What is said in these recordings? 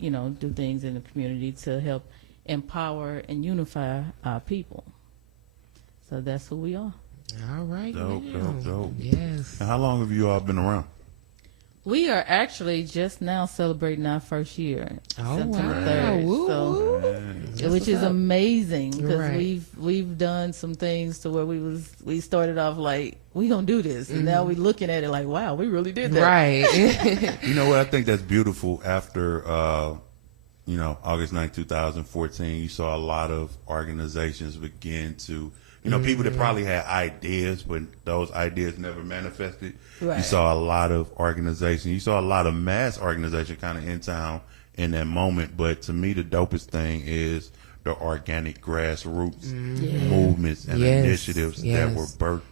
do things in the community to help empower and unify our people. So that's who we are. All right. Dope. Yes. And how long have you all been around? We are actually just now celebrating our first year, Oh, September wow. 3rd. Woo, So, woo. which is amazing because Right. we've done some things to where we started off like we gonna do this, and now we looking at it like, wow, we really did that. Right. You know what? I think that's beautiful. After August 9th, 2014, you saw a lot of organizations begin to, people that probably had ideas, but those ideas never manifested. Right. You saw a lot of organizations. You saw a lot of mass organization kind of in town in that moment. But to me, the dopest thing is the organic grassroots movements and initiatives that were birthed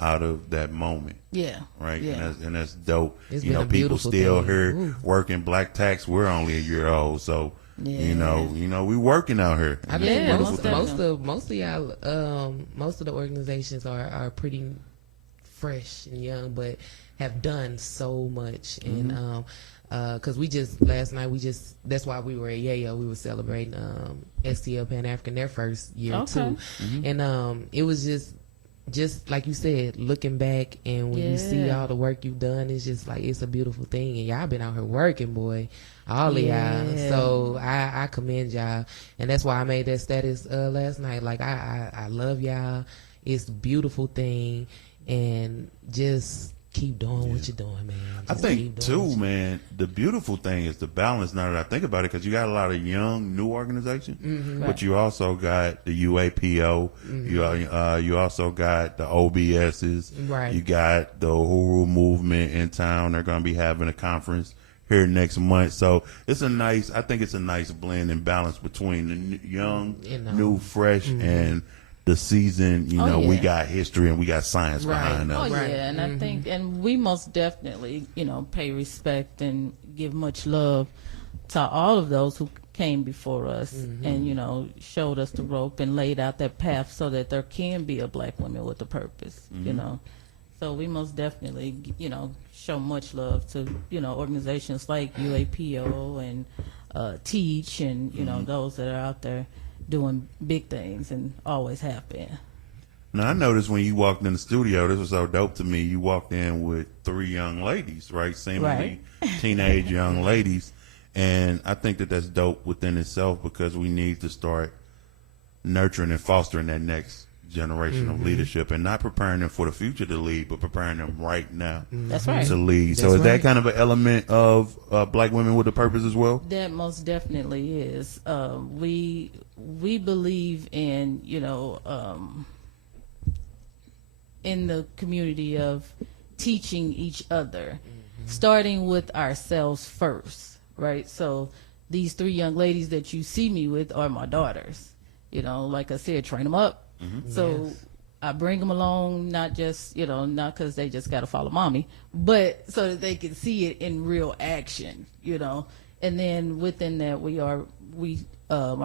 out of that moment. Yeah. Right. Yeah. And that's dope. It's You been know, a people beautiful still thing. here Ooh. working black tax. We're only a year old. So, Yeah. we working out here. I And think Yeah, that's most beautiful of most of y'all, most of the organizations are pretty fresh and young, but have done so much. And because last night that's why we were at Yayo. We were celebrating STL Pan African their first year too, and it was just like you said, looking back, and when you see all the work you've done, it's just like it's a beautiful thing. And y'all been out here working, boy, all of y'all. So I commend y'all, and that's why I made that status last night. Like I love y'all. It's a beautiful thing, and just keep doing what you're doing, man. I Just think keep doing too, what you- man, the beautiful thing is the balance. Now that I think about it, because you got a lot of young, new organizations, but you also got the UAPO. You also got the OBSs. Right. You got the Uhuru movement in town. They're going to be having a conference here next month. So I think it's a nice blend and balance between the young, new, fresh, and the season. We got history and we got science behind us. Oh yeah, and I think, and we most definitely, pay respect and give much love to all of those who came before us and showed us the rope and laid out that path so that there can be a black woman with a purpose. So we most definitely, show much love to organizations like UAPO and Teach and those that are out there doing big things and always have been. Now, I noticed when you walked in the studio, this was so dope to me. You walked in with 3 young ladies, right? Seemingly teenage young ladies. And I think that that's dope within itself because we need to start nurturing and fostering that next generation of leadership and not preparing them for the future to lead, but preparing them right now That's right. to lead. So is that kind of an element of black women with a purpose as well? That most definitely is. We believe in in the community of teaching each other, starting with ourselves first, right? So these 3 young ladies that you see me with are my daughters. Like I said, train them up. So I bring them along, not just, not because they just got to follow mommy, but so that they can see it in real action, And then within that, we are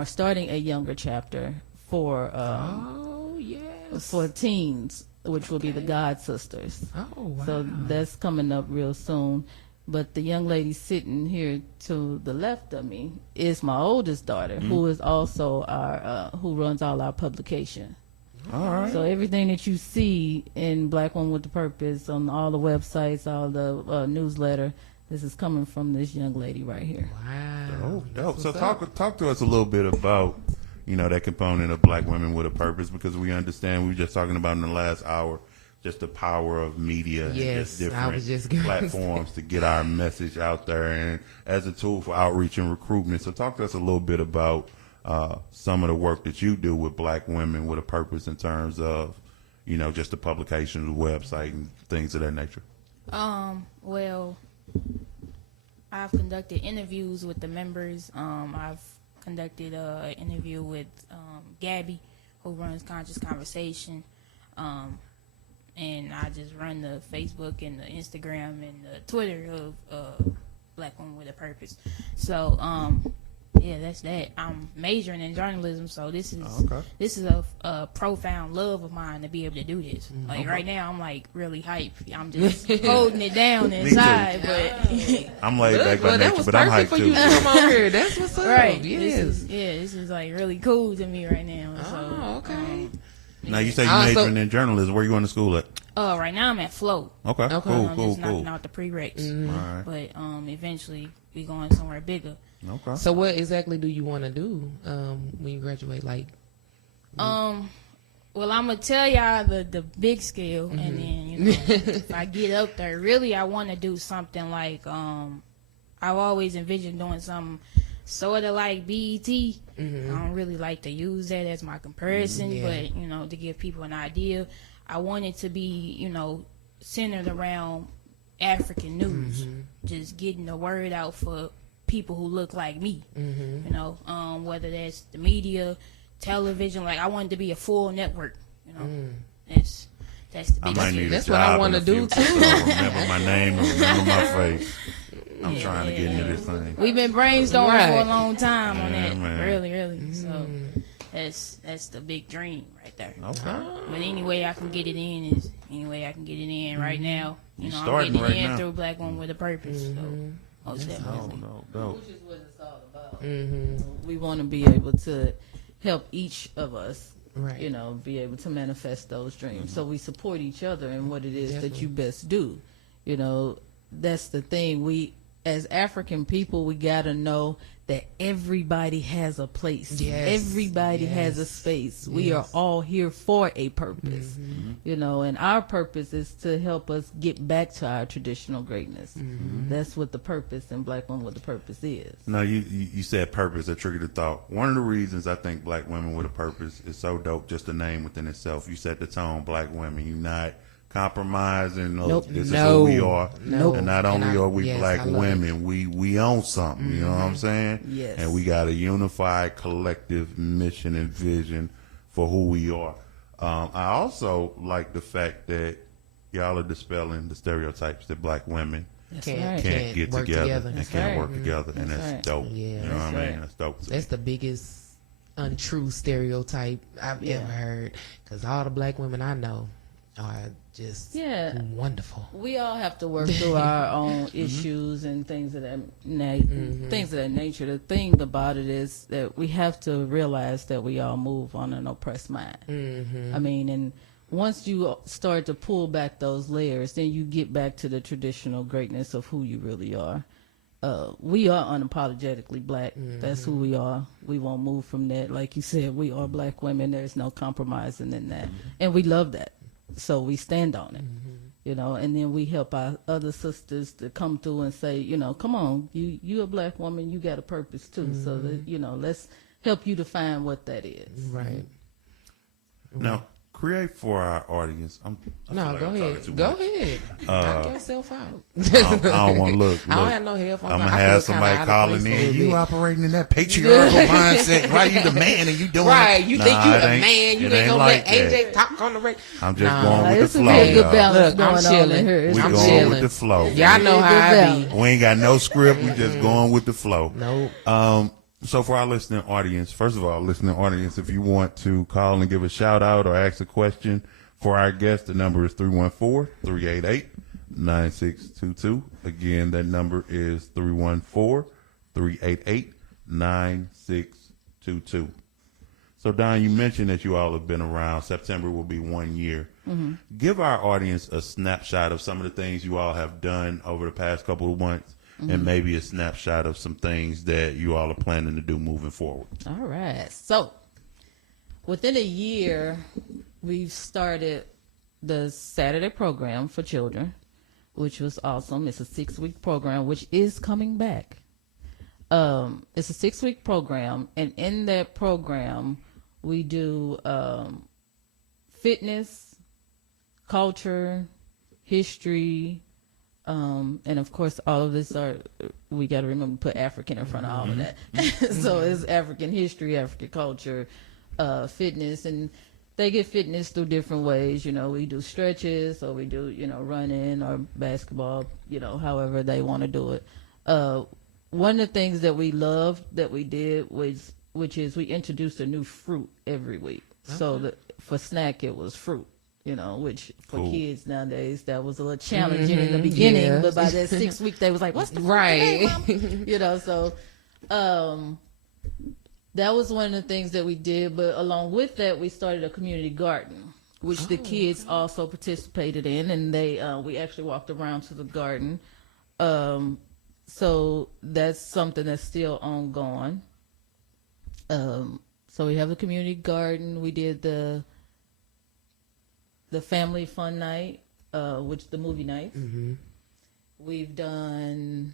starting a younger chapter for teens, which will be the God Sisters. Oh, wow. So that's coming up real soon. But the young lady sitting here to the left of me is my oldest daughter, who is also who runs all our publication. All right. So everything that you see in Black Woman with the Purpose on all the websites, all the newsletter, this is coming from this young lady right here. Wow. Dope. So talk to us a little bit about that component of black women with a purpose, because we understand we were just talking about in the last hour just the power of media and just different platforms to get our message out there and as a tool for outreach and recruitment. So talk to us a little bit about some of the work that you do with black women with a purpose in terms of, just the publication, the website, and things of that nature. Well, I've conducted interviews with the members. I've conducted an interview with Gabby, who runs Conscious Conversation. And I just run the Facebook and the Instagram and the Twitter of Black Women with a Purpose. So yeah, that's that. I'm majoring in journalism, so this is a profound love of mine to be able to do this. Like right now, I'm like really hyped. I'm just holding it down inside, but I'm laid back by nature, but I'm hyped for too. You to come on here. That's what's up. right. Yes. This is like really cool to me right now. Oh, okay. Now you say you majoring in journalism. Where you going to school at? Right now I'm at Float. Okay. Cool. Just knocking out the prereqs. All right. But eventually we going somewhere bigger. Okay. So what exactly do you want to do when you graduate? Like, well, I'm gonna tell y'all the big scale, and then if I get up there, really I want to do something like I've always envisioned doing something sort of like BET. I don't really like to use that as my comparison, but to give people an idea, I want it to be centered around African news, just getting the word out for people who look like me, whether that's the media, television. Like I want it to be a full network. That's the biggest. That's what I want to do too. Remember my name, remember my face. I'm trying to get into this thing. We've been brainstorming for a long time on that. Man. Really. So that's the big dream right there. Okay. But any way I can get it in is any way I can get it in right now. I'm starting getting it right in now. through Black Woman with a Purpose. So most definitely. Dope. Which is what it's all about. We want to be able to help each of us, be able to manifest those dreams. So we support each other in what it is that you best do. That's the thing. We, as African people, we got to know that everybody has a place. Everybody has a space. We are all here for a purpose, and our purpose is to help us get back to our traditional greatness. That's what the purpose in Black Women with a Purpose is. Now, you said purpose. That triggered a thought. One of the reasons I think Black Women with a Purpose is so dope, just the name within itself. You set the tone, Black Women. You're not compromising. This is who we are. And not only are we Black women, we own something. You know what I'm saying? Yes. And we got a unified collective mission and vision for who we are. I also like the fact that y'all are dispelling the stereotypes that Black women can't get together and can't work together. And that's dope. You know what I mean? That's dope. That's the biggest untrue stereotype I've ever heard. Because all the Black women I know are just wonderful. We all have to work through our own issues and things of that nature. The thing about it is that we have to realize that we all move on an oppressed mind. I mean, and once you start to pull back those layers, then you get back to the traditional greatness of who you really are. We are unapologetically Black. That's who we are. We won't move from that. Like you said, we are Black women. There's no compromising in that. And we love that. So we stand on it, and then we help our other sisters to come through and say, come on, you a Black woman, you got a purpose too. So that, let's help you define what that is. Right. Now, create for our audience. Go ahead. Knock yourself out. I don't want to look. I don't have no headphones. I'm going to have somebody calling in. You operating in that patriarchal mindset. Why you the man and you doing it? You think you the man. You ain't going to let that. AJ talk on the radio. I'm just going with the flow. It's a good balance I'm chilling. We're going with the flow. Y'all know how I be. We ain't got no script. We just going with the flow. Nope. So for our listening audience, first of all, listening audience, if you want to call and give a shout out or ask a question for our guest, the number is 314-388-9622. Again, that number is 314-388-9622. So Don, you mentioned that you all have been around. September will be 1 year. Give our audience a snapshot of some of the things you all have done over the past couple of months. And maybe a snapshot of some things that you all are planning to do moving forward. All right. So within a year, we've started the Saturday program for children, which was awesome. It's a 6-week program, which is coming back. It's a 6-week program. And in that program, we do fitness, culture, history, and of course, all of this we got to remember to put African in front of all of that. So it's African history, African culture, fitness, and they get fitness through different ways. We do stretches, or we do, running or basketball, however they want to do it. one of the things that we loved that we did which is we introduced a new fruit every week. Okay. So for snack, it was fruit. Which for kids nowadays, that was a little challenging in the beginning, but by that 6th week, they was like, what's the right? Today, so that was one of the things that we did. But along with that, we started a community garden, which the kids also participated in, and we actually walked around to the garden. So that's something that's still ongoing. So we have a community garden. We did the family fun night, which the movie nights. Mm-hmm. We've done.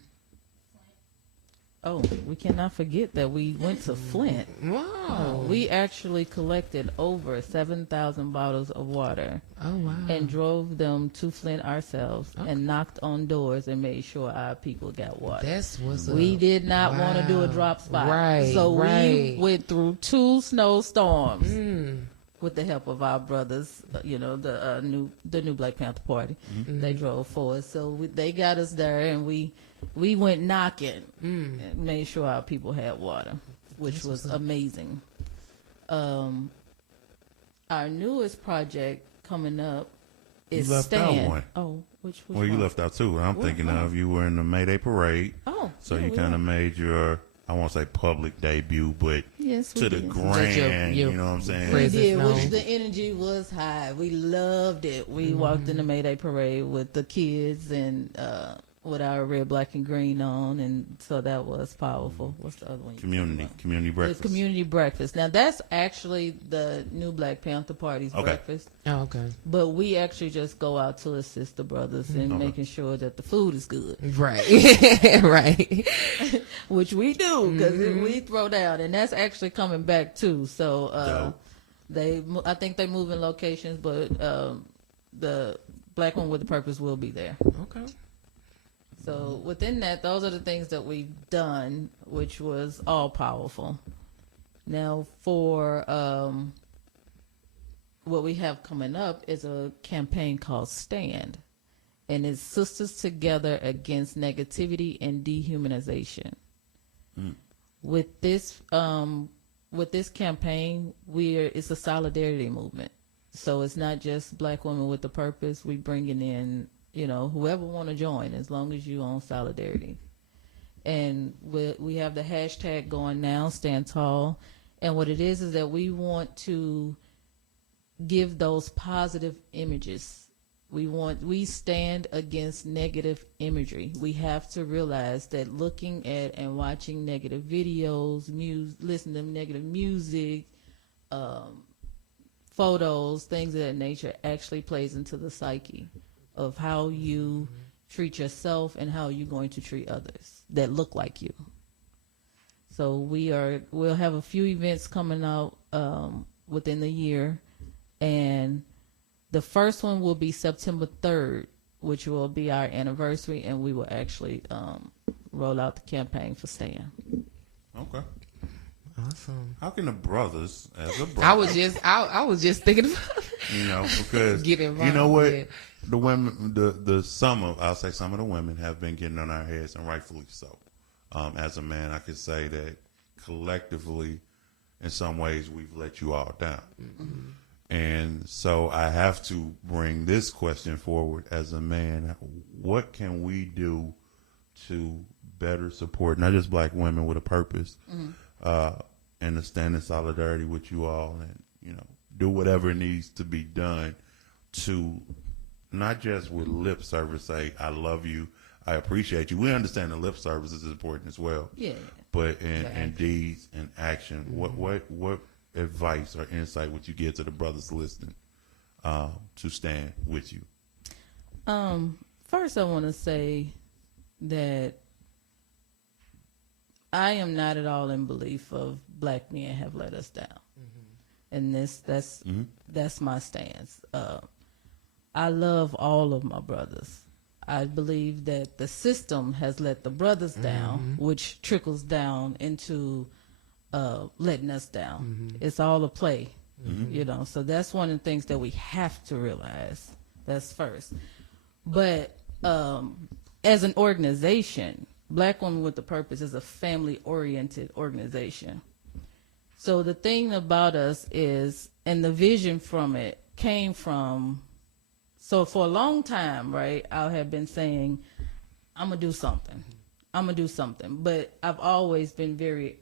Oh, we cannot forget that we went to Flint. Wow. We actually collected over 7,000 bottles of water. Oh, wow. And drove them to Flint ourselves and knocked on doors and made sure our people got water. That's what's up. We did not want to do a drop spot. Right. So we went through 2 snowstorms with the help of our brothers, the new Black Panther Party. Mm-hmm. They drove for us. So they got us there, and we went knocking and made sure our people had water, which was amazing. Our newest project coming up is you left Stand. Out one. Oh, which well, you one? left out 2. I'm thinking of you were in the Mayday Parade. Oh, so you kind of made your, I won't say public debut, but to the grand, you know what I'm saying? We did, which the energy was high. We loved it. We walked in the Mayday Parade with the kids and with our red, black, and green on, and so that was powerful. What's the other one? Community breakfast. The community breakfast. Now that's actually the new Black Panther Party's breakfast. Oh, okay. But we actually just go out to assist the brothers in making sure that the food is good. Right. Right. Which we do, because we throw down, and that's actually coming back too. So I think they're moving locations, but the Black One with a Purpose will be there. Okay. So within that, those are the things that we've done, which was all powerful. Now for what we have coming up is a campaign called Stand, and it's Sisters Together Against Negativity and Dehumanization. With this campaign, it's a solidarity movement. So it's not just Black Women with a Purpose. We bringing in whoever want to join, as long as you own solidarity. And we have the hashtag going now, Stand Tall. And what it is that we want to give those positive images. We stand against negative imagery. We have to realize that looking at and watching negative videos, listening to negative music, photos, things of that nature actually plays into the psyche of how you treat yourself and how you're going to treat others that look like you. So we'll have a few events coming out within the year, and the first one will be September 3rd, which will be our anniversary, and we will actually roll out the campaign for Stand. Okay. Awesome. How can the brothers, as a brother, I was just thinking about because get involved. You know what, the women, I'll say some of the women have been getting on our heads, and rightfully so. As a man, I could say that collectively, in some ways, we've let you all down. Mm-hmm. And so I have to bring this question forward as a man. What can we do to better support not just Black women with a purpose, and to stand in solidarity with you all, and do whatever needs to be done to not just with lip service say I love you, I appreciate you. We understand the lip service is important as well. Yeah. But in deeds and action, what advice or insight would you give to the brothers listening to stand with you? First, I want to say that I am not at all in belief of Black men have let us down, and that's my stance. I love all of my brothers. I believe that the system has let the brothers down, which trickles down into letting us down. It's all a play, so that's one of the things that we have to realize. That's first. But as an organization, Black Women with a Purpose is a family-oriented organization. So the thing about us is, and the vision from it came from, so for a long time, right, I have been saying, I'm going to do something. But I've always been very